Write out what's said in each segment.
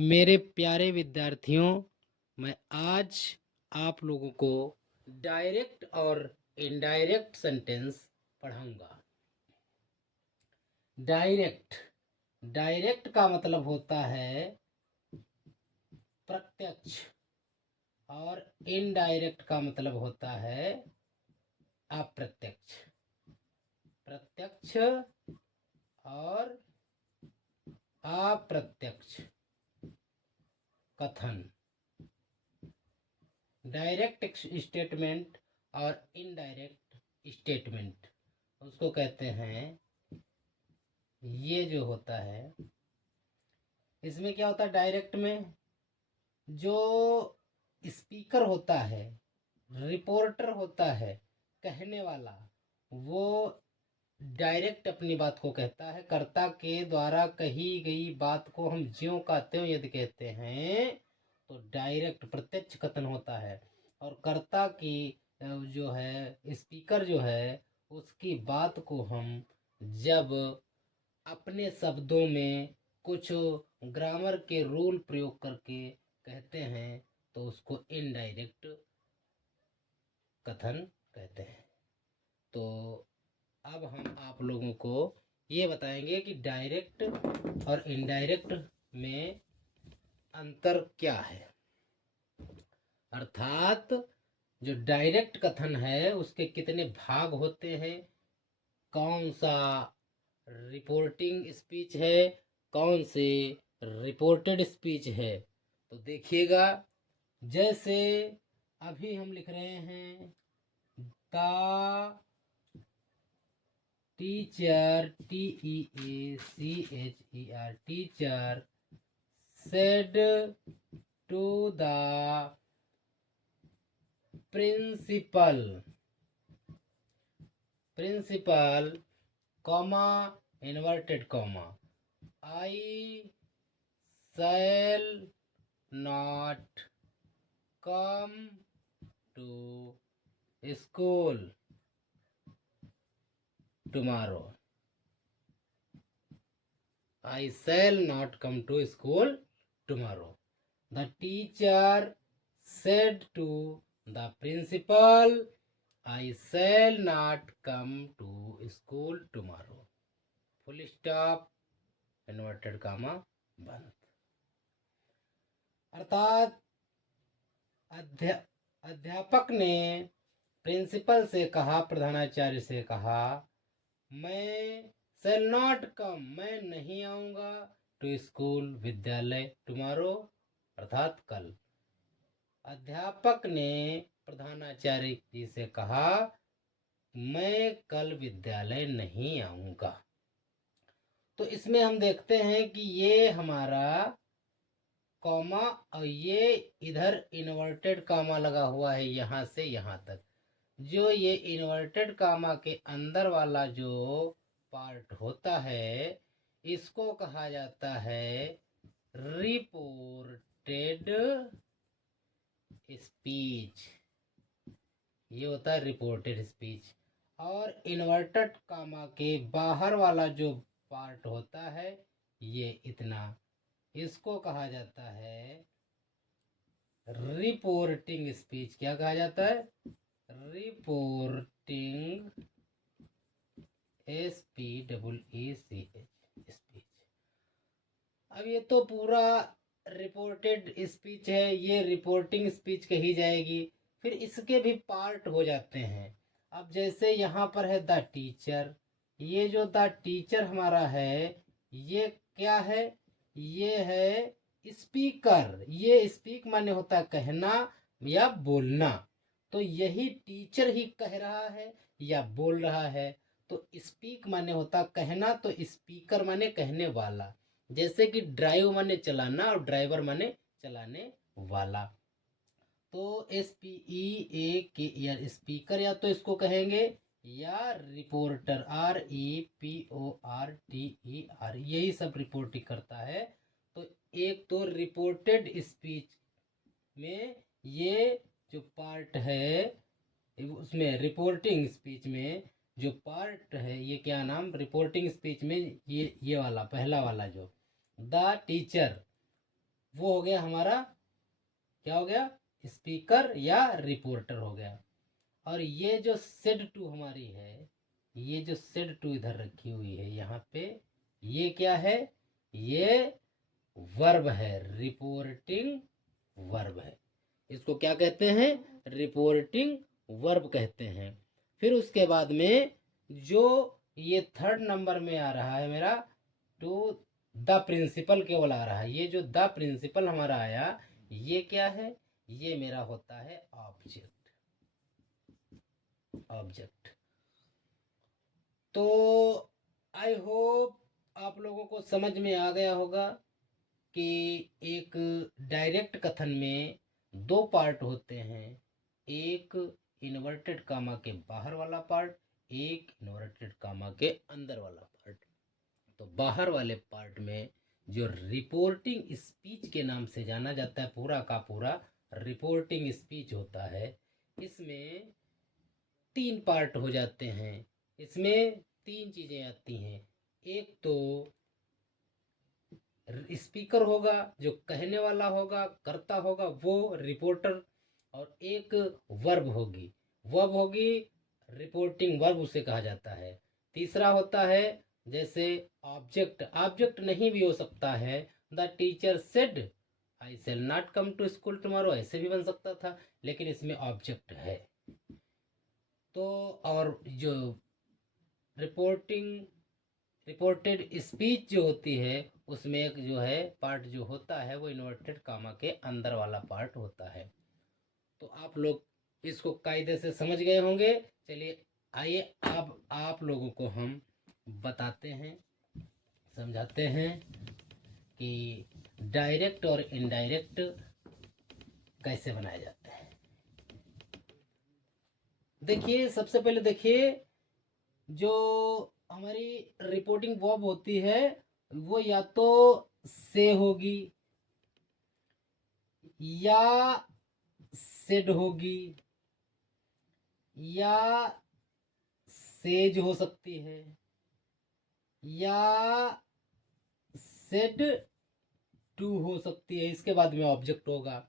मेरे प्यारे विद्यार्थियों, मैं आज आप लोगों को डायरेक्ट और इनडायरेक्ट सेंटेंस पढ़ाऊंगा। डायरेक्ट डायरेक्ट का मतलब होता है प्रत्यक्ष और इनडायरेक्ट का मतलब होता है अप्रत्यक्ष। प्रत्यक्ष और अप्रत्यक्ष कथन। डायरेक्ट स्टेटमेंट और इनडायरेक्ट स्टेटमेंट उसको कहते हैं। ये जो होता है, इसमें क्या होता है, डायरेक्ट में जो स्पीकर होता है, रिपोर्टर होता है, कहने वाला, वो डायरेक्ट अपनी बात को कहता है। कर्ता के द्वारा कही गई बात को हम ज्यों का त्यों यदि कहते हैं तो डायरेक्ट प्रत्यक्ष कथन होता है। और कर्ता की जो है स्पीकर जो है, उसकी बात को हम जब अपने शब्दों में कुछ ग्रामर के रूल प्रयोग करके कहते हैं तो उसको इनडायरेक्ट कथन कहते हैं। तो अब हम आप लोगों को ये बताएंगे कि डायरेक्ट और इनडायरेक्ट में अंतर क्या है। अर्थात जो डायरेक्ट कथन है उसके कितने भाग होते हैं, कौन सा रिपोर्टिंग स्पीच है, कौन से रिपोर्टेड स्पीच है। तो देखिएगा, जैसे अभी हम लिख रहे हैं the teacher, TEACHER, teacher said to the principal, comma, inverted comma, I shall not come to school tomorrow. I shall not come to school tomorrow. The teacher said to the principal, I shall not come to school tomorrow. Full stop, inverted comma बंद। अर्थात अध्यापक ने principal से कहा, प्रधानाचार्य से कहा, मैं शैल नॉट कम, मैं नहीं आऊँगा, टू स्कूल, विद्यालय, टुमारो अर्थात कल। अध्यापक ने प्रधानाचार्य जी से कहा, मैं कल विद्यालय नहीं आऊँगा। तो इसमें हम देखते हैं कि ये हमारा कॉमा और ये इधर इन्वर्टेड कामा लगा हुआ है यहाँ से यहाँ तक। जो ये इन्वर्टेड कामा के अंदर वाला जो पार्ट होता है, इसको कहा जाता है रिपोर्टेड स्पीच। ये होता है रिपोर्टेड स्पीच। और इन्वर्टेड कामा के बाहर वाला जो पार्ट होता है, ये इतना, इसको कहा जाता है रिपोर्टिंग स्पीच। क्या कहा जाता है? Reporting, SPEECH speech. अब ये तो पूरा रिपोर्टेड स्पीच है, ये रिपोर्टिंग स्पीच कही जाएगी। फिर इसके भी पार्ट हो जाते हैं। अब जैसे यहाँ पर है द टीचर, ये जो द टीचर हमारा है, ये क्या है? ये है स्पीकर। ये स्पीक माने होता है कहना या बोलना। तो यही टीचर ही कह रहा है या बोल रहा है। तो स्पीक माने होता कहना, तो स्पीकर माने कहने वाला। जैसे कि ड्राइव माने चलाना और ड्राइवर माने चलाने वाला। तो SPEAKER स्पीकर, या तो इसको कहेंगे, या रिपोर्टर, REPORTER, यही सब रिपोर्टिंग करता है। तो एक तो रिपोर्टेड स्पीच में ये जो पार्ट है, उसमें रिपोर्टिंग स्पीच में जो पार्ट है, ये क्या नाम, रिपोर्टिंग स्पीच में ये वाला पहला वाला जो द टीचर वो हो गया हमारा, क्या हो गया, स्पीकर या रिपोर्टर हो गया। और ये जो सेड टू हमारी है, ये जो सेड टू इधर रखी हुई है यहाँ पे, ये क्या है, ये वर्ब है, रिपोर्टिंग वर्ब है। इसको क्या कहते हैं, रिपोर्टिंग वर्ब कहते हैं। फिर उसके बाद में जो ये थर्ड नंबर में आ रहा है मेरा, टू द प्रिंसिपल केवल आ रहा है। ये जो द प्रिंसिपल हमारा आया, ये क्या है, ये मेरा होता है ऑब्जेक्ट। ऑब्जेक्ट। तो आई होप आप लोगों को समझ में आ गया होगा कि एक डायरेक्ट कथन में दो पार्ट होते हैं, एक इन्वर्टेड कामा के बाहर वाला पार्ट, एक इन्वर्टेड कामा के अंदर वाला पार्ट। तो बाहर वाले पार्ट में जो रिपोर्टिंग स्पीच के नाम से जाना जाता है, पूरा का पूरा रिपोर्टिंग स्पीच होता है, इसमें तीन पार्ट हो जाते हैं। इसमें तीन चीज़ें आती हैं। एक तो स्पीकर होगा, जो कहने वाला होगा, करता होगा, वो रिपोर्टर। और एक वर्ब होगी, वर्ब होगी, रिपोर्टिंग वर्ब उसे कहा जाता है। तीसरा होता है जैसे ऑब्जेक्ट, ऑब्जेक्ट नहीं भी हो सकता है, the teacher said I shall not come to school tomorrow, ऐसे भी बन सकता था, लेकिन इसमें ऑब्जेक्ट है। तो और जो रिपोर्टिंग रिपोर्टेड स्पीच जो होती है, उसमें एक जो है पार्ट जो होता है, वो इन्वर्टेड कामा के अंदर वाला पार्ट होता है। तो आप लोग इसको कायदे से समझ गए होंगे। चलिए आइए अब आप लोगों को हम बताते हैं, समझाते हैं कि डायरेक्ट और इनडायरेक्ट कैसे बनाया जाता है। देखिए सबसे पहले देखिए, जो हमारी रिपोर्टिंग वर्ब होती है, वो या तो से होगी, या सेड होगी, या सेज हो सकती है, या सेड टू हो सकती है, इसके बाद में ऑब्जेक्ट होगा,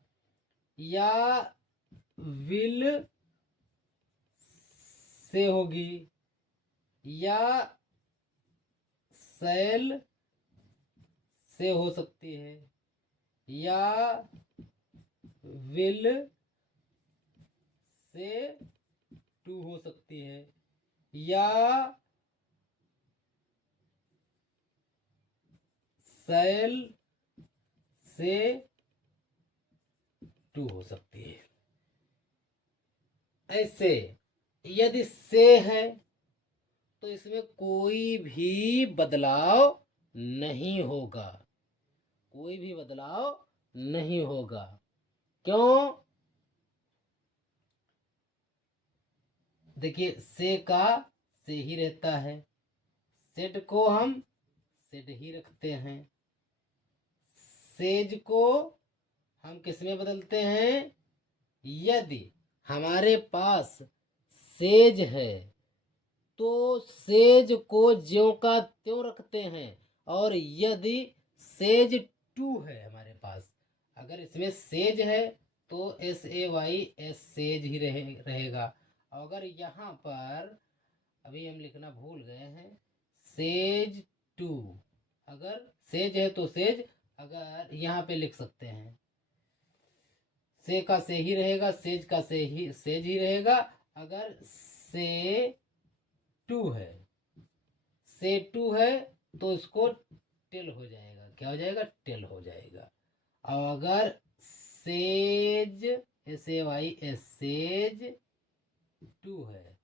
या विल से होगी, या सेल से हो सकती है, या विल से टू हो सकती है, या सेल से टू हो सकती है। ऐसे यदि से है तो इसमें कोई भी बदलाव नहीं होगा, कोई भी बदलाव नहीं होगा। क्यों? देखिए से का से ही रहता है, सेड को हम सेड ही रखते हैं, सेज को हम किस में बदलते हैं, यदि हमारे पास सेज है तो सेज को ज्यों का त्यों रखते हैं। और यदि सेज टू है हमारे पास, अगर इसमें सेज है तो SAYS सेज ही रहेगा। अगर यहाँ पर अभी हम लिखना भूल गए हैं, सेज टू, अगर सेज है तो सेज, अगर यहाँ पे लिख सकते हैं, से का से ही रहेगा, सेज का सेज ही रहेगा। अगर से टू है, से टू है तो इसको टेल हो जाएगा, क्या हो जाएगा, टेल हो जाएगा। और अगर सेज SAYS सेज टू है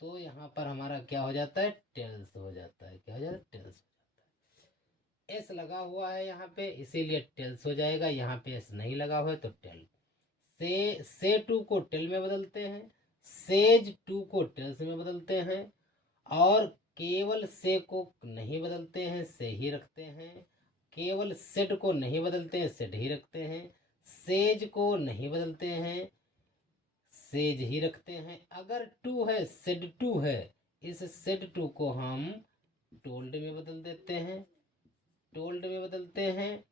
तो यहाँ पर हमारा क्या हो जाता है, टेल्स हो जाता है, क्या हो जाता है, टेल्स हो जाता है। एस लगा हुआ है यहाँ पे, इसीलिए टेल्स हो जाएगा, यहाँ पे एस नहीं लगा हुआ है तो टेल। से टू को टेल में बदलते हैं, सेज टू को टेल्स में बदलते हैं, और केवल से को नहीं बदलते हैं, से ही रखते हैं। केवल सेड को नहीं बदलते हैं, सेड ही रखते हैं। सेज को नहीं बदलते हैं, सेज ही रखते हैं। अगर टू है, सेड टू है, इस सेड टू को हम टोल्ड में बदल देते हैं, टोल्ड में बदलते हैं।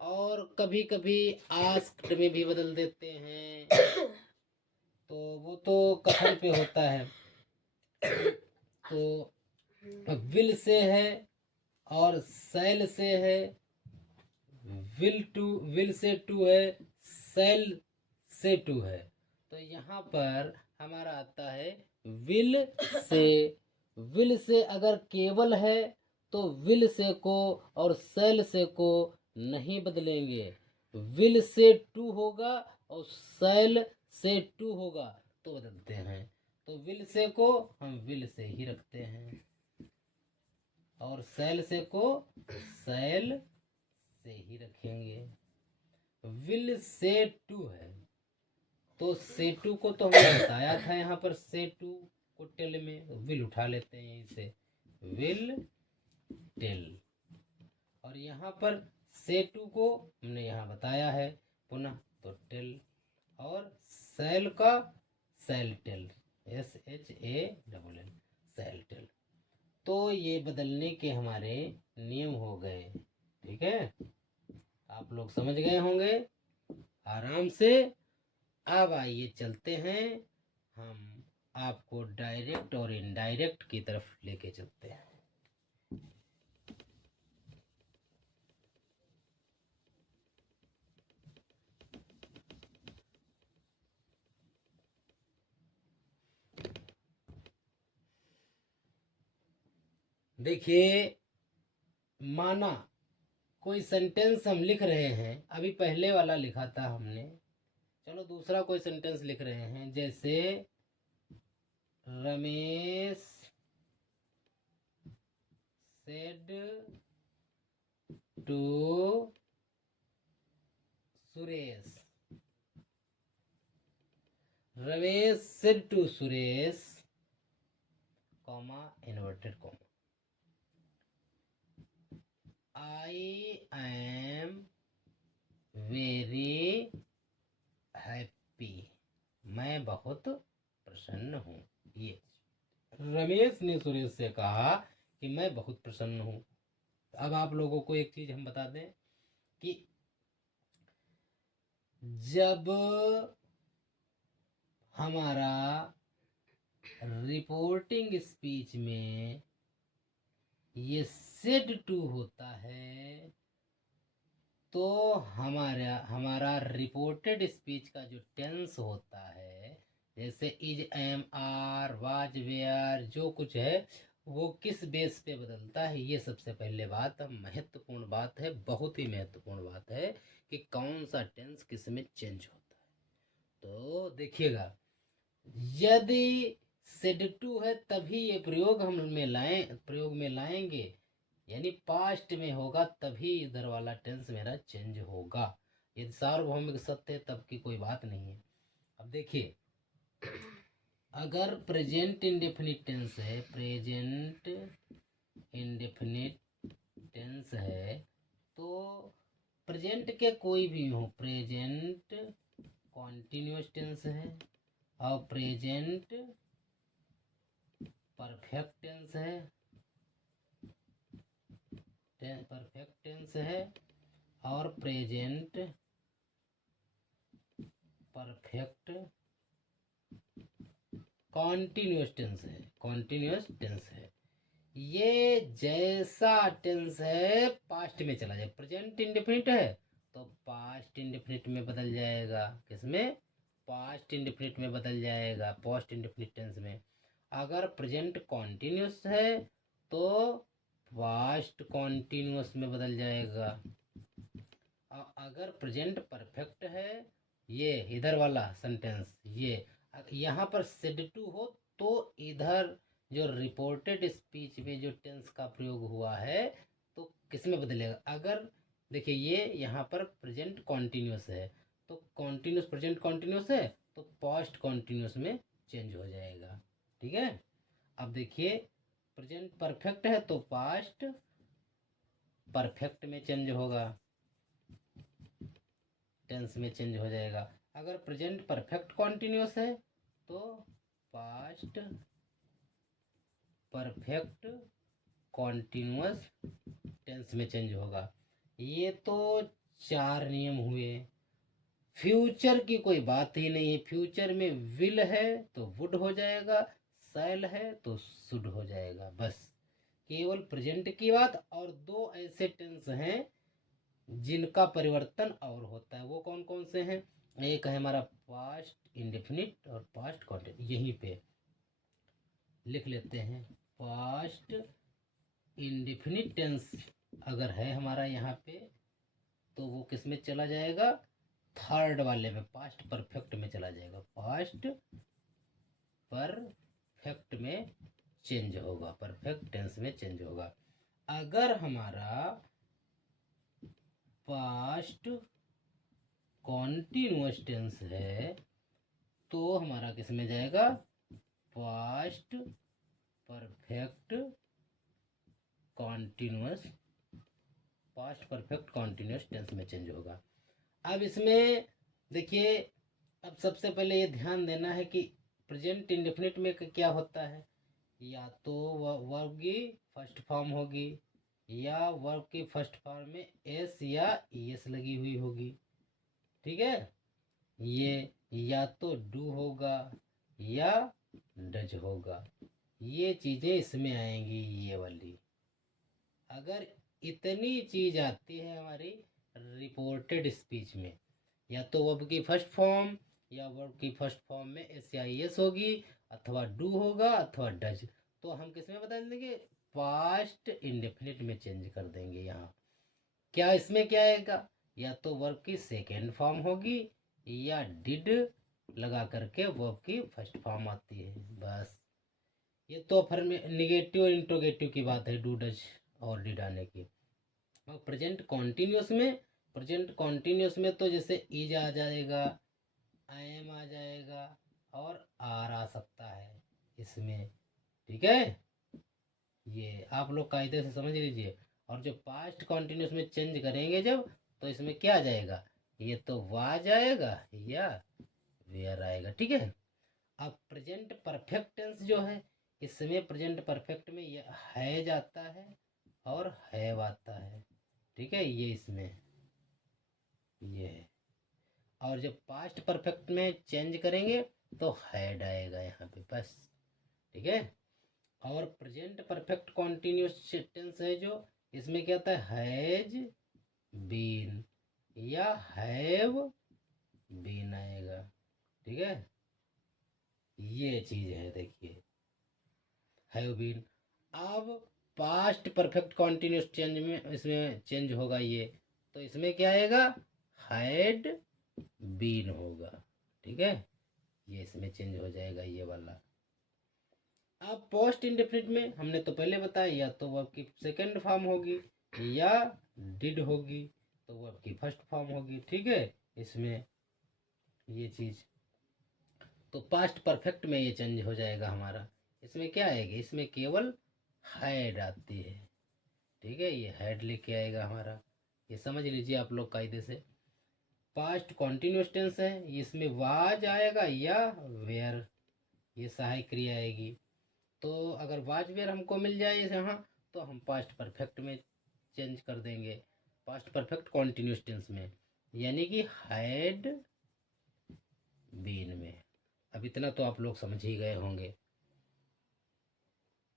और कभी कभी आस्क्ड में भी बदल देते हैं। तो वो तो कथन पे होता है। तो विल से है और सैल से है। विल से टू है, सैल से टू है। तो यहाँ पर हमारा आता है विल से। विल से अगर केवल है तो विल से को और सैल से को नहीं बदलेंगे। विल से टू होगा और सैल से टू होगा तो बदलते हैं। तो विल से को हम विल से ही रखते हैं और सैल से को सैल से ही रखेंगे। विल से टू है तो से टू को तो हमने बताया था यहाँ पर, से टू को टेल में विल उठा लेते हैं यहीं से, विल टेल। और यहाँ पर से टू को हमने यहाँ बताया है पुनः, तो टेल। और सैल का shall tell, SHALL, shall tell. तो ये बदलने के हमारे नियम हो गए। ठीक है, आप लोग समझ गए होंगे आराम से। अब आइए चलते हैं, हम आपको डायरेक्ट और इनडायरेक्ट की तरफ लेके चलते हैं। देखिए, माना कोई सेंटेंस हम लिख रहे हैं, अभी पहले वाला लिखा था हमने, चलो दूसरा कोई सेंटेंस लिख रहे हैं। जैसे Ramesh said to Suresh. Ramesh said to Suresh, comma inverted comma, I am very happy, मैं बहुत प्रसन्न हूँ। ये रमेश ने सुरेश से कहा कि मैं बहुत प्रसन्न हूँ। अब आप लोगों को एक चीज हम बता दें कि जब हमारा रिपोर्टिंग स्पीच में ये सेड टू होता है तो हमारा रिपोर्टेड स्पीच का जो टेंस होता है, जैसे is, am, are, was, were, जो कुछ है वो किस बेस पे बदलता है। ये सबसे पहले बात, महत्वपूर्ण बात है, बहुत ही महत्वपूर्ण बात है कि कौन सा टेंस किस में चेंज होता है। तो देखिएगा, यदि सेड टू है तभी ये प्रयोग में लाएंगे, यानी पास्ट में होगा तभी इधर वाला टेंस मेरा चेंज होगा। यदि सार्वभौमिक सत्य है तब की कोई बात नहीं है। अब देखिए, अगर प्रेजेंट इंडेफिनिट टेंस है, प्रेजेंट इंडेफिनिट टेंस है तो प्रेजेंट के कोई भी हो, प्रेजेंट कॉन्टिन्यूअस टेंस है और प्रेजेंट परफेक्ट टेंस है, परफेक्ट टेंस है और प्रेजेंट परफेक्ट कॉन्टिन्यूअस टेंस है, कॉन्टिन्यूअस टेंस है। ये जैसा टेंस है पास्ट में चला जाए, प्रेजेंट इंडेफिनिट है तो पास्ट इंडेफिनिट में बदल जाएगा। किसमें? पास्ट इंडेफिनिट में बदल जाएगा, पास्ट इंडेफिनिट टेंस में। अगर प्रेजेंट कॉन्टिन्यूअस है तो पास्ट कॉन्टिन्यूअस में बदल जाएगा। और अगर प्रेजेंट परफेक्ट है, ये इधर वाला सेंटेंस, ये यहाँ पर सेड टू हो तो इधर जो रिपोर्टेड स्पीच में जो टेंस का प्रयोग हुआ है तो किस में बदलेगा। अगर देखिए ये यहाँ पर प्रेजेंट कॉन्टिन्यूअस है तो कॉन्टिन्यूअस, प्रेजेंट कॉन्टिन्यूअस है तो पास्ट कॉन्टिन्यूअस में चेंज हो जाएगा। ठीक है, अब देखिए प्रेजेंट परफेक्ट है तो पास्ट परफेक्ट में चेंज होगा, टेंस में चेंज हो जाएगा। अगर प्रेजेंट परफेक्ट कॉन्टिन्यूअस है तो पास्ट परफेक्ट कॉन्टिन्यूअस टेंस में चेंज होगा। ये तो 4 नियम हुए। फ्यूचर की कोई बात ही नहीं है, फ्यूचर में विल है तो वुड हो जाएगा, शैल है तो शुड हो जाएगा। बस केवल प्रेजेंट की बात। और 2 ऐसे टेंस हैं जिनका परिवर्तन और होता है, वो कौन कौन से हैं? एक है हमारा पास्ट इंडेफिनिट और पास्ट कॉन्टिन्यूस। यहीं पे लिख लेते हैं, पास्ट इंडेफिनिट टेंस अगर है हमारा यहाँ पे तो वो किस में चला जाएगा? थर्ड वाले में, पास्ट परफेक्ट में चला जाएगा। पास्ट परफेक्ट में चेंज होगा, परफेक्ट टेंस में चेंज होगा। अगर हमारा पास्ट कॉन्टिन्यूअस टेंस है तो हमारा किस में जाएगा? Past perfect continuous, past perfect continuous tense में चेंज होगा। अब इसमें देखिए, अब सबसे पहले ये ध्यान देना है कि प्रेजेंट इंडेफिनिट में क्या होता है, या तो वर्ब की फर्स्ट फॉर्म होगी या वर्ब की फर्स्ट फॉर्म में एस या ईएस लगी हुई होगी। ठीक है, ये या तो डू होगा या डज होगा, ये चीज़ें इसमें आएंगी ये वाली। अगर इतनी चीज़ आती है हमारी रिपोर्टेड स्पीच में, या तो वर्ब की फर्स्ट फॉर्म या वर्ब की फर्स्ट फॉर्म में एस या एस होगी, अथवा डू होगा अथवा डज, तो हम किस में बता देंगे? पास्ट इंडेफिनिट में चेंज कर देंगे। यहाँ क्या इसमें क्या आएगा? या तो वर्ब की सेकेंड फॉर्म होगी या डिड लगा करके वर्ब की फर्स्ट फॉर्म आती है। बस ये तो फिर निगेटिव और इंट्रोगेटिव की बात है, डू डज और डिड आने की। और प्रेजेंट कॉन्टिन्यूस में, प्रेजेंट कॉन्टिन्यूस में तो जैसे इज आ जाएगा, आई एम आ जाएगा और आर आ सकता है इसमें। ठीक है, ये आप लोग कायदे से समझ लीजिए। और जो पास्ट कॉन्टिन्यूस में चेंज करेंगे जब, तो इसमें क्या आ जाएगा? ये तो वाज आएगा या वेयर आएगा। ठीक है, अब प्रेजेंट परफेक्ट टेंस जो है, इसमें प्रेजेंट परफेक्ट में ये है जाता है और हैव आता है। ठीक है, ये इसमें ये है। और जब पास्ट परफेक्ट में चेंज करेंगे तो हैड आएगा यहाँ पे। बस ठीक है। और प्रेजेंट परफेक्ट कॉन्टिन्यूस टेंस है जो, इसमें क्या होता है? हैज बीन या हैव बीन आएगा। ठीक है, ये चीज है, देखिए हैव बीन। अब पास्ट परफेक्ट कॉन्टिन्यूस चेंज में इसमें चेंज होगा ये, तो इसमें क्या आएगा? हैड बीन होगा। ठीक है, ये इसमें चेंज हो जाएगा ये वाला। अब पोस्ट इंडेफिनिट में हमने तो पहले बताया, या तो वर्ब की सेकंड फॉर्म होगी या डिड होगी, तो वर्ब की फर्स्ट फॉर्म होगी। ठीक है, इसमें ये चीज तो पास्ट परफेक्ट में ये चेंज हो जाएगा हमारा। इसमें क्या आएगा? इसमें केवल हैड आती है। ठीक है, ये हैड लेके आएगा हमारा, ये समझ लीजिए आप लोग कायदे से। पास्ट कॉन्टिन्यूस टेंस है, इसमें वाज आएगा या वेयर, ये सहायक क्रिया आएगी। तो अगर वाज वेयर हमको मिल जाए यहाँ, तो हम पास्ट परफेक्ट में चेंज कर देंगे, पास्ट परफेक्ट कॉन्टिन्यूस टेंस में, यानी कि हैड बीन में। अब इतना तो आप लोग समझ ही गए होंगे,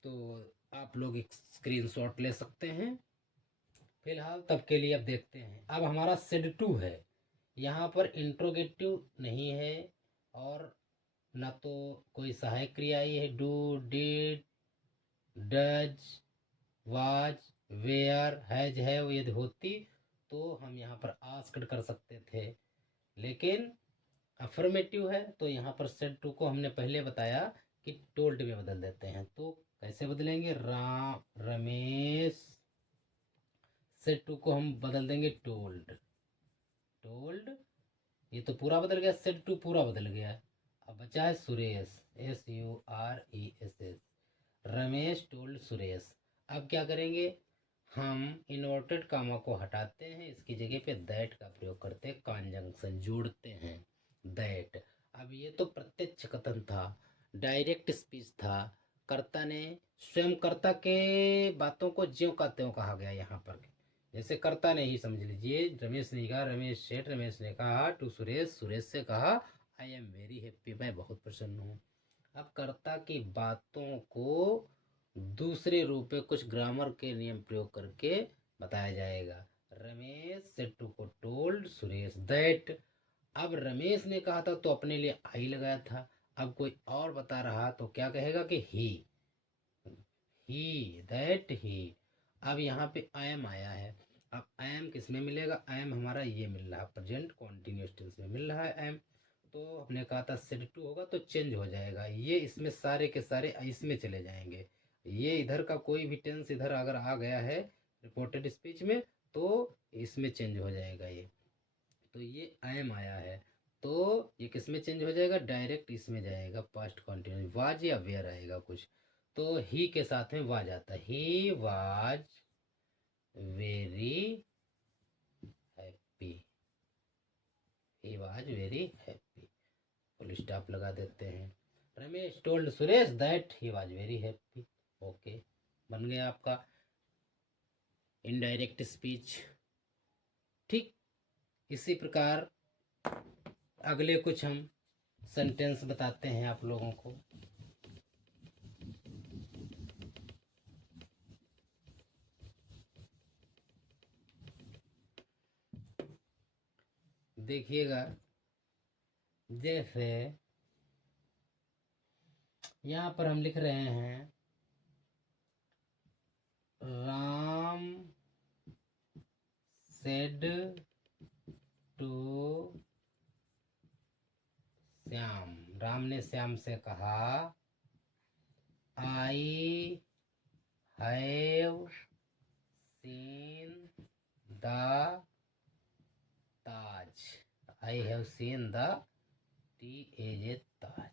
तो आप लोग एक स्क्रीनशॉट ले सकते हैं फिलहाल तब के लिए। अब देखते हैं, अब हमारा सेड टू है, यहाँ पर इंट्रोगेटिव नहीं है और ना तो कोई सहायक क्रिया आई है, do did does was were has have, यदि होती तो हम यहाँ पर आस्क्ड कर सकते थे, लेकिन अफर्मेटिव है तो यहाँ पर सेड टू को हमने पहले बताया कि टोल्ड में बदल देते हैं। तो कैसे बदलेंगे? रमेश, सेड टू को हम बदल देंगे टोल्ड। टोल्ड, ये तो पूरा बदल गया, सेड टू पूरा बदल गया। अब बचा है सुरेश, SURESS, रमेश टोल्ड सुरेश। अब क्या करेंगे? हम इन्वर्टेड कामा को हटाते हैं, इसकी जगह पे दैट का प्रयोग करते हैं, कॉन्जंक्शन जोड़ते हैं, दैट। अब ये तो प्रत्यक्ष कथन था, डायरेक्ट स्पीच था, कर्ता ने स्वयं कर्ता के बातों को ज्यों का त्यों कहा गया यहाँ पर। जैसे कर्ता ने ही समझ लीजिए, रमेश ने कहा, रमेश ने कहा टू सुरेश, सुरेश से कहा आई एम वेरी हैप्पी, मैं बहुत प्रसन्न हूँ। अब कर्ता की बातों को दूसरे रूप में कुछ ग्रामर के नियम प्रयोग करके बताया जाएगा। रमेश सेड टू को टोल्ड सुरेश दैट। अब रमेश ने कहा था तो अपने लिए आई लगाया था, अब कोई और बता रहा तो क्या कहेगा कि ही दैट ही। अब यहाँ पे आई एम आया है, अब आई एम किस में मिलेगा, आई एम हमारा ये मिल रहा है प्रेजेंट कॉन्टिन्यूअस टेंस में मिल रहा है आई एम। तो हमने कहा था सेड टू होगा तो चेंज हो जाएगा, ये इसमें सारे के सारे इसमें चले जाएंगे। ये इधर का कोई भी टेंस इधर अगर आ गया है रिपोर्टेड स्पीच में तो इसमें चेंज हो जाएगा ये। तो ये आई एम आया है तो ये किस में चेंज हो जाएगा, डायरेक्ट इसमें जाएगा पास्ट कॉन्टिन्यूस, वाज या वेयर आएगा कुछ। तो ही के साथ में वाज आता है, he was very happy, he was very happy, full stop लगा देते हैं। Ramesh told Suresh that he was very happy. Okay, बन गया आपका इनडायरेक्ट स्पीच। ठीक, इसी प्रकार अगले कुछ हम सेंटेंस बताते हैं आप लोगों को। देखिएगा, जैसे यहाँ पर हम लिख रहे हैं राम सेड टू श्याम, राम ने श्याम से कहा I have seen the Taj, I have seen the Taj,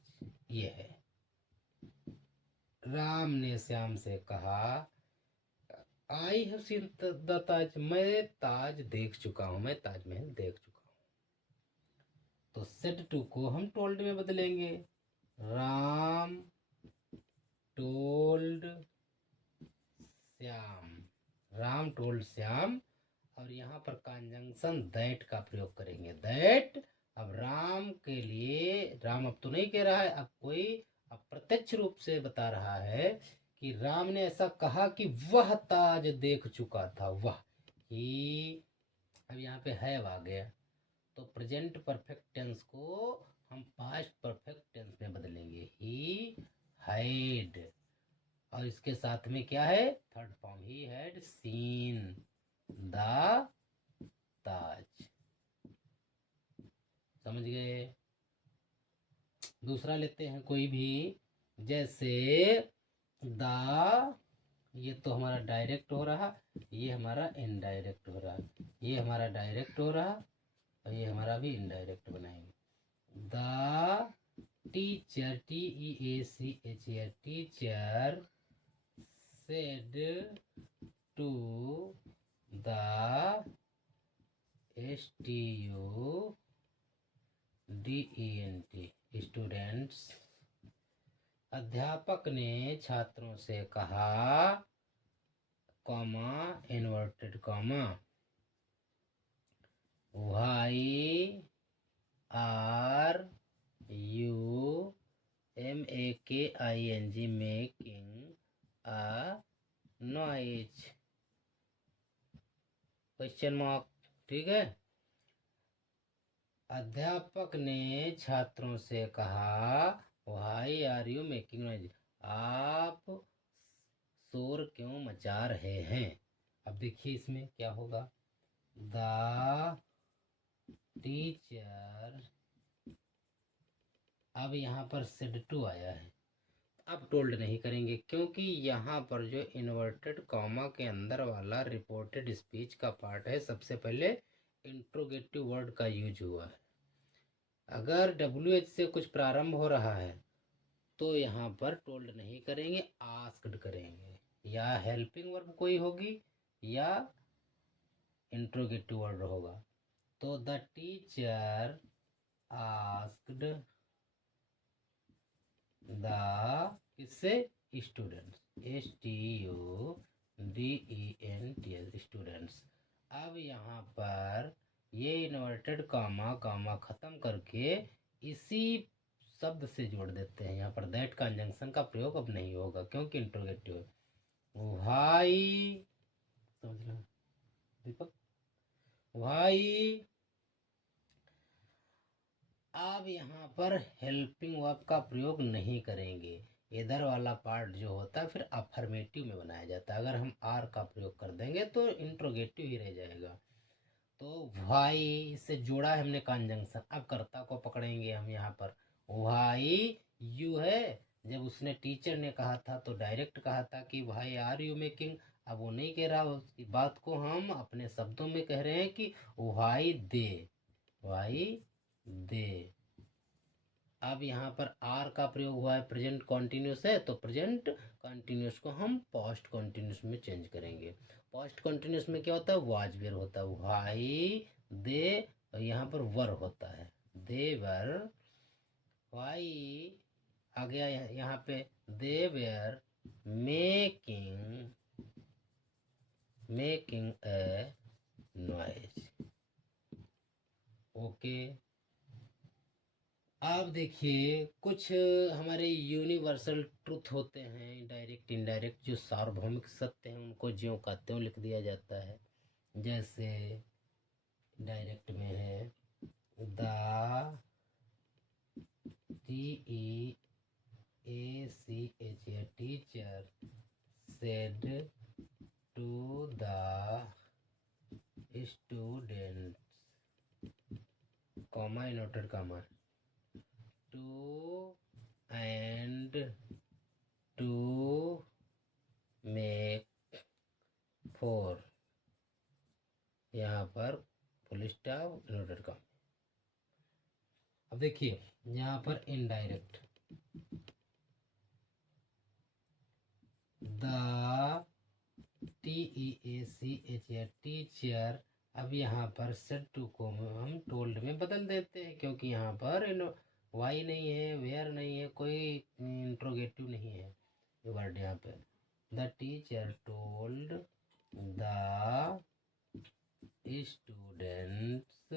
ये है। राम ने श्याम से कहा I have seen the Taj, मैं ताज देख चुका हूं, मैं ताजमहल देख चुका हूं। तो सेड टू को हम टोल्ड में बदलेंगे, राम टोल्ड श्याम, राम टोल्ड श्याम। और यहाँ पर कंजंक्शन दैट का प्रयोग करेंगे, दैट। अब राम के लिए, राम अब तो नहीं कह रहा है, अब कोई अप्रत्यक्ष रूप से बता रहा है कि राम ने ऐसा कहा कि वह ताज देख चुका था, वह ही। अब यहाँ पे हैव आ गया तो प्रेजेंट परफेक्ट टेंस को हम पास्ट परफेक्ट टेंस में बदलेंगे, ही हैड। और इसके साथ में क्या है, third form, he had seen the Taj. समझ गए। दूसरा लेते हैं कोई भी, जैसे द, ये तो हमारा डायरेक्ट हो रहा, ये हमारा इनडायरेक्ट हो रहा, ये हमारा डायरेक्ट हो रहा और ये हमारा भी इनडायरेक्ट बनाएंगे। The teacher, TEACHER, teacher said to the STUDENT students, अध्यापक ने छात्रों से कहा, comma inverted comma, why are you MAKING making a noise, question mark. ठीक है, अध्यापक ने छात्रों से कहा why are you making noise, आप शोर क्यों मचा रहे हैं। अब देखिए इसमें क्या होगा, द टीचर, अब यहाँ पर सेड टू आया है, अब टोल्ड नहीं करेंगे क्योंकि यहाँ पर जो इन्वर्टेड कॉमा के अंदर वाला रिपोर्टेड स्पीच का पार्ट है, सबसे पहले इंट्रोगेटिव वर्ड का यूज हुआ है। अगर WH से कुछ प्रारंभ हो रहा है तो यहाँ पर टोल्ड नहीं करेंगे, आस्क्ड करेंगे, या हेल्पिंग वर्ब कोई होगी या इंट्रोगेटिव वर्ड होगा। तो द टीचर आस्क्ड द, किससे, स्टूडेंट्स, STUDENTS स्टूडेंट्स, अब यहाँ पर ये इन्वर्टेड कामा कामा ख़त्म करके इसी शब्द से जोड़ देते हैं। यहाँ पर दैट कंजंक्शन का प्रयोग अब नहीं होगा क्योंकि इंट्रोगेटिव है। भाई, समझ लो दीपक, भाई। अब यहाँ पर हेल्पिंग वर्ब का प्रयोग नहीं करेंगे। इधर वाला पार्ट जो होता है फिर अफर्मेटिव में बनाया जाता है। अगर हम आर का प्रयोग कर देंगे तो इंट्रोगेटिव ही रह जाएगा। तो भाई इससे जोड़ा है हमने कंजंक्शन। अब कर्ता को पकड़ेंगे हम यहाँ पर। भाई यू है, जब उसने टीचर ने कहा था तो डायरेक्ट कहा था कि भाई आर यू मेकिंग। अब वो नहीं कह रहा, उसकी बात को हम अपने शब्दों में कह रहे हैं कि भाई दे, भाई दे। अब यहाँ पर आर का प्रयोग हुआ है, प्रेजेंट कॉन्टिन्यूस है तो प्रेजेंट कॉन्टिन्यूस को हम पास्ट कॉन्टिन्यूस में चेंज करेंगे। पास्ट कॉन्टिन्यूस में क्या होता है, वाज वेर होता है। भाई दे, और यहाँ पर वर होता है, दे वर। भाई आ गया यहाँ पे, they were making a noise. Okay. अब देखिए कुछ हमारे यूनिवर्सल ट्रुथ होते हैं, डायरेक्ट इनडायरेक्ट, जो सार्वभौमिक सत्य हैं उनको ज्यों का त्यों लिख दिया जाता है। जैसे डायरेक्ट में है the TEACH teacher said to the students, comma inverted comma, two and two make four, यहाँ पर फुल स्टॉप इनवर्टेड कॉमा। अब देखिए यहाँ पर इनडायरेक्ट, द TEACH टीचर। अब यहाँ पर सेड टू को हम टोल्ड में बदल देते हैं क्योंकि यहाँ पर वाई नहीं है, वेयर नहीं है, कोई इंट्रोगेटिव नहीं है वर्ड यहाँ पे। The teacher told the students,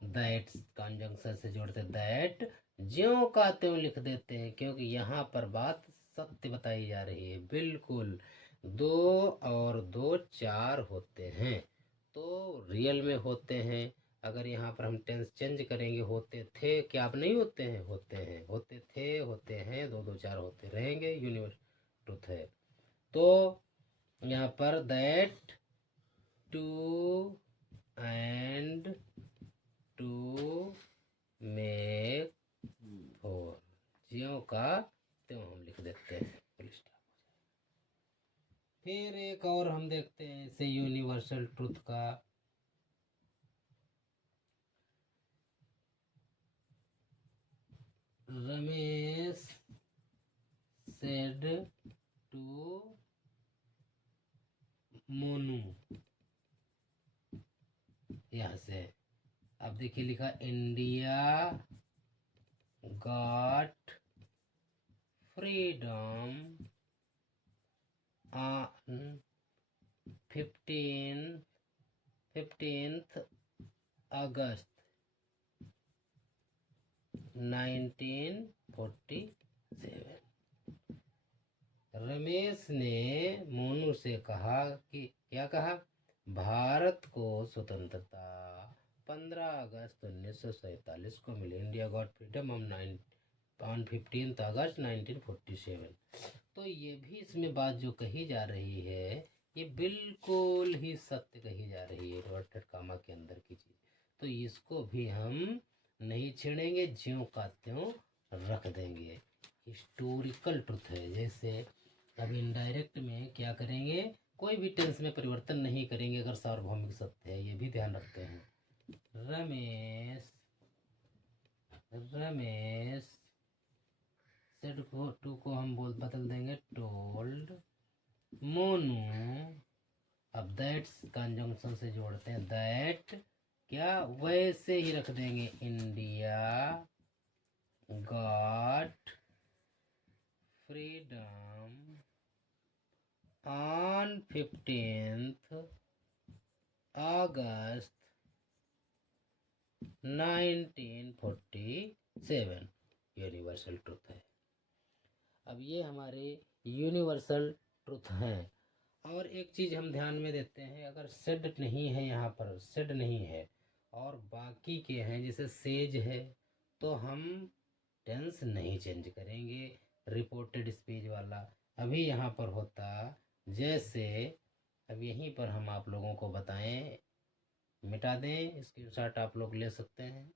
that conjunction से जोड़ते दैट, ज्यों का त्यों लिख देते हैं क्योंकि यहाँ पर बात सत्य बताई जा रही है। बिल्कुल 2 और 2 4 होते हैं तो रियल में होते हैं। अगर यहाँ पर हम टेंस चेंज करेंगे, होते थे क्या अब नहीं होते हैं, होते हैं, होते थे, होते हैं, 2 2 4 होते रहेंगे, यूनिवर्स ट्रुथ है। तो यहाँ पर that two and two make four, ज्यों का त्यों हम लिख देते हैं, फुल स्टॉप। फिर एक और हम देखते हैं इसे यूनिवर्सल ट्रुथ का। रमेश सेड टू मोनू, यहाँ से अब देखिए लिखा India got freedom on 15th August 1947। Ramesh ने मोनू से कहा कि क्या कहा, भारत को स्वतंत्रता 15 अगस्त 1947 को मिली। India got freedom on 15th August 1947। तो ये भी इसमें बात जो कही जा रही है ये बिल्कुल ही सत्य कही जा रही है, इन्वर्टेड कामा के अंदर की चीज़। तो इसको भी हम नहीं छेड़ेंगे, ज्यों का त्यों रख देंगे। हिस्टोरिकल ट्रुथ है। जैसे अब इनडायरेक्ट में क्या करेंगे, कोई भी टेंस में परिवर्तन नहीं करेंगे अगर सार्वभौमिक सत्य है, ये भी ध्यान रखते हैं। रमेश सेड को टू को हम बदल देंगे टोल्ड मोनू। अब दैट्स कंजंक्शन से जोड़ते हैं, दैट क्या वैसे ही रख देंगे, India got freedom on 15th August 1947 universal truth है। अब ये हमारे यूनिवर्सल ट्रुथ हैं। और एक चीज़ हम ध्यान में देते हैं, अगर सेड नहीं है, यहाँ पर सेड नहीं है और बाकी के हैं जैसे सेज है, तो हम टेंस नहीं चेंज करेंगे रिपोर्टेड स्पीच वाला। अभी यहाँ पर होता जैसे, अब यहीं पर हम आप लोगों को बताएं, मिटा दें, स्क्रीनशॉट आप लोग ले सकते हैं।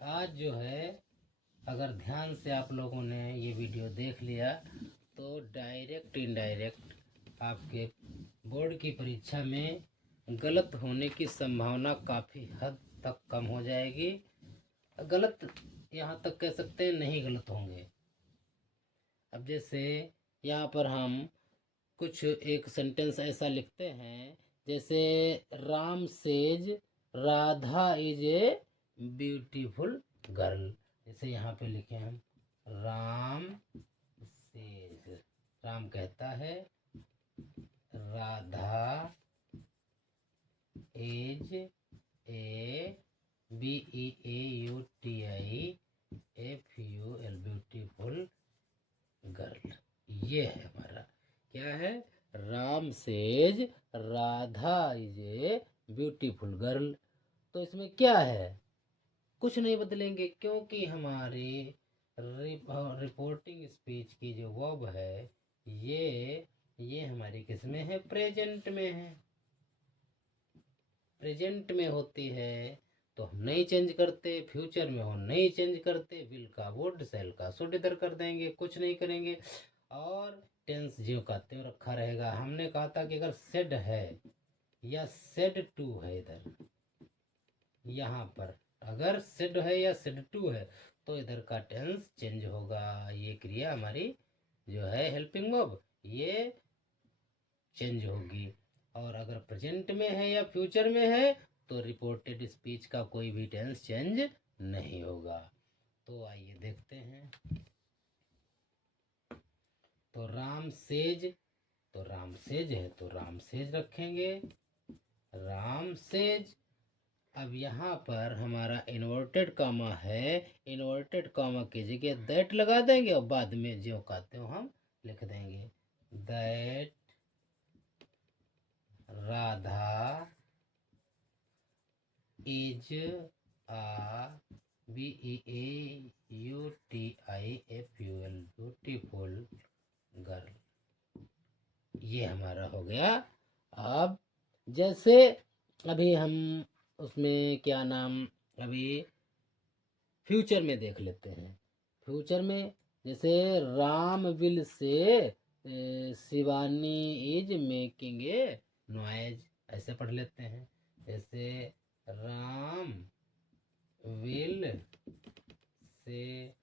आज जो है, अगर ध्यान से आप लोगों ने ये वीडियो देख लिया तो डायरेक्ट इनडायरेक्ट आपके बोर्ड की परीक्षा में गलत होने की संभावना काफ़ी हद तक कम हो जाएगी। गलत यहाँ तक कह सकते हैं, नहीं गलत होंगे। अब जैसे यहाँ पर हम कुछ एक सेंटेंस ऐसा लिखते हैं, जैसे Ram says Radha is a beautiful girl. जैसे यहाँ पे लिखे हम, राम सेज, राम कहता है Radha is a BEAUTIFUL beautiful girl. ये है हमारा, क्या है, Ram says Radha is a beautiful girl. तो इसमें क्या है, कुछ नहीं बदलेंगे, क्योंकि हमारी रिपोर्टिंग स्पीच की जो वर्ब है ये हमारी किस में है, प्रेजेंट में है। प्रेजेंट में होती है तो हम नहीं चेंज करते, फ्यूचर में हो नहीं चेंज करते, विल का वुड, सेल का शुड इधर कर देंगे, कुछ नहीं करेंगे, और टेंस ज्यों का त्यों रखा रहेगा। हमने कहा था कि अगर सेड है या सेड टू है, इधर यहाँ पर अगर सेड है या सेड टू है तो इधर का टेंस चेंज होगा। ये क्रिया हमारी जो है हेल्पिंग वर्ब, ये चेंज होगी। और अगर प्रेजेंट में है या फ्यूचर में है तो रिपोर्टेड स्पीच का कोई भी टेंस चेंज नहीं होगा। तो आइए देखते हैं। तो राम सेज, तो राम सेज है तो राम सेज रखेंगे, राम सेज। अब यहाँ पर हमारा इन्वर्टेड कामा है, इन्वर्टेड कामा की जगह दैट लगा देंगे और बाद में ज्यों का त्यों हम लिख देंगे, that Radha is a BEAUTIFUL beautiful girl. ये हमारा हो गया। अब जैसे अभी हम उसमें क्या नाम, अभी फ्यूचर में देख लेते हैं। फ्यूचर में जैसे राम विल से Shivani is making a noise, ऐसे पढ़ लेते हैं। जैसे राम विल से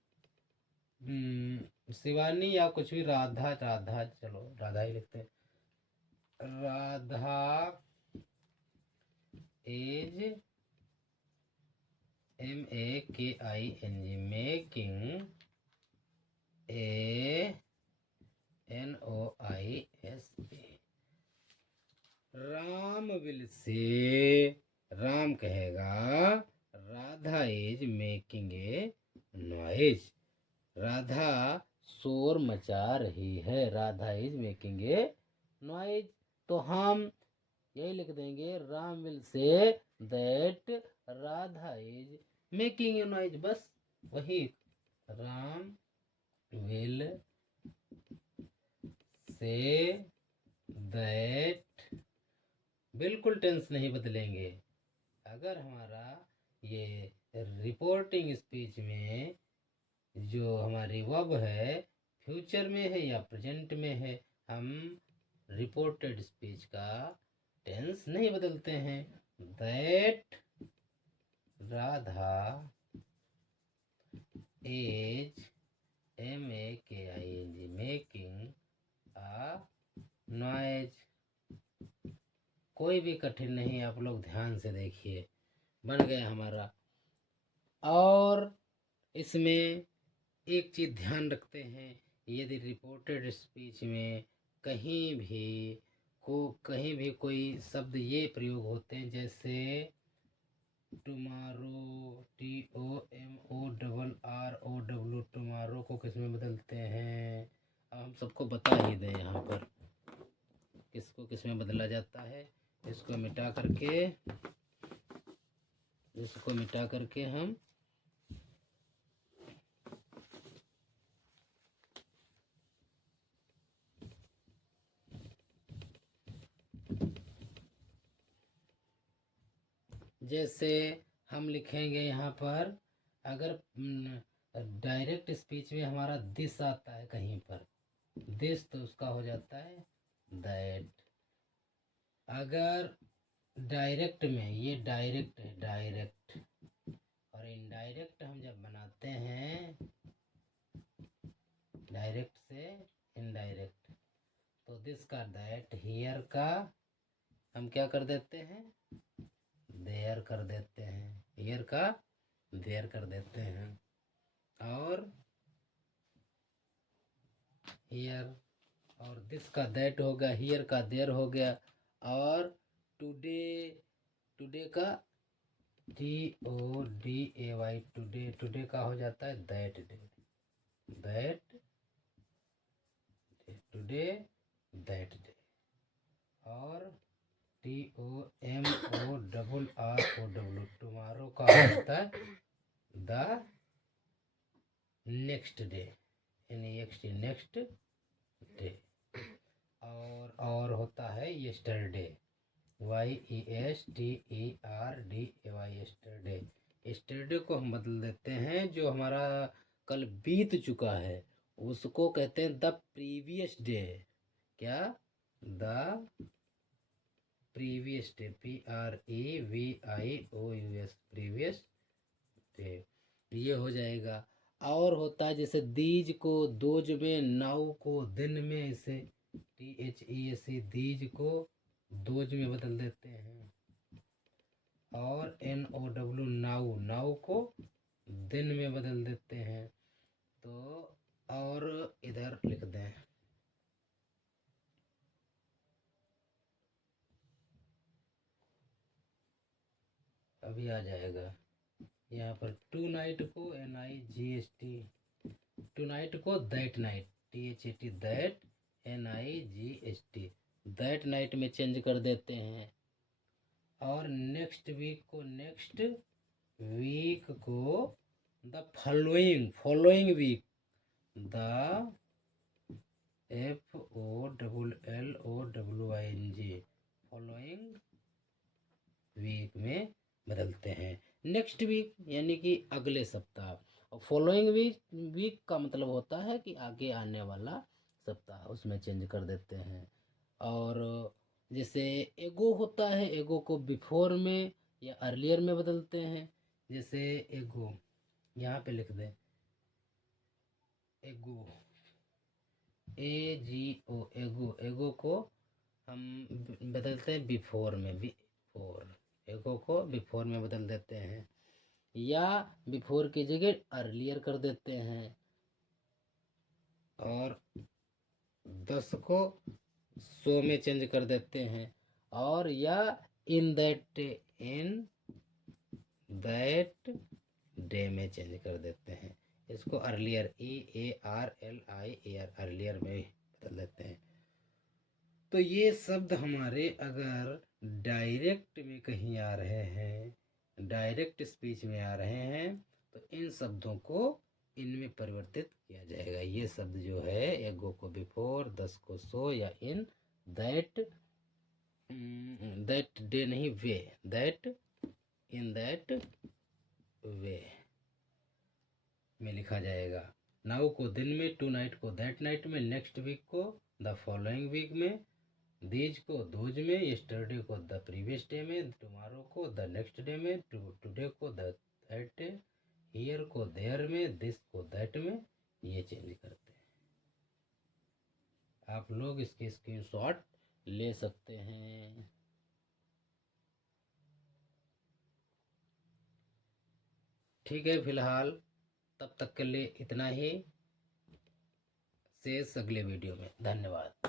शिवानी या कुछ भी, राधा, राधा चलो राधा ही लिखते हैं, Radha is MAKING making NOISE। Ram will say, Ram कहेगा Radha is making a noise, Radha शोर मचा रही है, Radha is making a noise. तो हम यही लिख देंगे, Ram will say that Radha is making a noise, बस वही, राम विल से दैट, बिल्कुल टेंस नहीं बदलेंगे। अगर हमारा ये रिपोर्टिंग स्पीच में जो हमारी वर्ब है फ्यूचर में है या प्रेजेंट में है, हम रिपोर्टेड स्पीच का टेंस नहीं बदलते हैं। That Radha is MAKING making a noise. कोई भी कठिन नहीं, आप लोग ध्यान से देखिए, बन गया हमारा। और इसमें एक चीज़ ध्यान रखते हैं, यदि रिपोर्टेड स्पीच में कहीं भी कोई शब्द ये प्रयोग होते हैं, जैसे टुमारो, TOMORROW, टुमारो को किस में बदलते हैं? अब हम सबको बता ही दें यहाँ पर किसको किस में बदला जाता है। इसको मिटा करके हम जैसे हम लिखेंगे यहाँ पर, अगर डायरेक्ट स्पीच में हमारा दिस आता है कहीं पर, दिस, तो उसका हो जाता है दैट। अगर डायरेक्ट में, ये डायरेक्ट है, डायरेक्ट, और इनडायरेक्ट हम जब बनाते हैं, डायरेक्ट से इनडायरेक्ट, तो दिस का दैट, हियर का हम क्या कर देते हैं, देयर कर देते हैं, हियर का देयर कर देते हैं, और हियर, और दिस का दैट हो गया, हियर का देयर हो गया, और टुडे, टुडे का TODAY, टुडे, टुडे का हो जाता है that day, that today, that day, और TOMORROW, टुमारो का हो जाता है the next day, next day, और होता है यस्टरडे, YESTERDAY, यस्टरडे। यस्टरडे को हम बदल देते हैं, जो हमारा कल बीत चुका है उसको कहते हैं द प्रीवियस डे। क्या? The previous day, PREVIOUS, previous day, ये हो जाएगा। और होता है जैसे दीज को दोज में, नाउ को दिन में, इसे THEAC, दीज को दोज में बदल देते हैं, और NOW, नाउ, नाउ को दिन में बदल देते हैं। तो और इधर लिख दें, अभी आ जाएगा यहाँ पर, टू नाइट को NIGHT, टू नाइट को that night, THAT, that NIGHT, that night में चेंज कर देते हैं। और नेक्स्ट वीक को the following, following week, the FOLLOWING, following week में बदलते हैं। नेक्स्ट वीक यानी कि अगले सप्ताह, और फॉलोइंग वीक का मतलब होता है कि आगे आने वाला सप्ताह, उसमें चेंज कर देते हैं। और जैसे एगो होता है, एगो को बिफोर में या अर्लियर में बदलते हैं। जैसे एगो, यहाँ पे लिख दें एगो, AGO, एगो, एगो को हम बदलते हैं बिफोर में, बिफोर, एगो को बिफोर में बदल देते हैं, या बिफोर की जगह अर्लियर कर देते हैं, और 10 को 100 में चेंज कर देते हैं, और या इन दैट डे में चेंज कर देते हैं। इसको अर्लियर, EARLIER, अर्लियर में बदल देते हैं। तो ये शब्द हमारे अगर डायरेक्ट में कहीं आ रहे हैं, डायरेक्ट स्पीच में आ रहे हैं, तो इन शब्दों को इनमें परिवर्तित किया जाएगा। ये शब्द जो है, एगो को बिफोर, 10 को 100, या इन दैट डे नहीं, वे, दैट इन दैट वे में लिखा जाएगा। नाउ को दिन में, टू नाइट को दैट नाइट में, नेक्स्ट वीक को द फॉलोइंग वीक में, दीज को दोज में, यस्टरडे को द प्रीवियस डे में, टुमारो को द नेक्स्ट डे में, टुडे को द दैट डे, हियर को देयर में, दिस को दैट में, ये चेंज करते हैं। आप लोग इसके स्क्रीनशॉट ले सकते हैं। ठीक है, फिलहाल तब तक के लिए इतना ही, शेष अगले वीडियो में। धन्यवाद।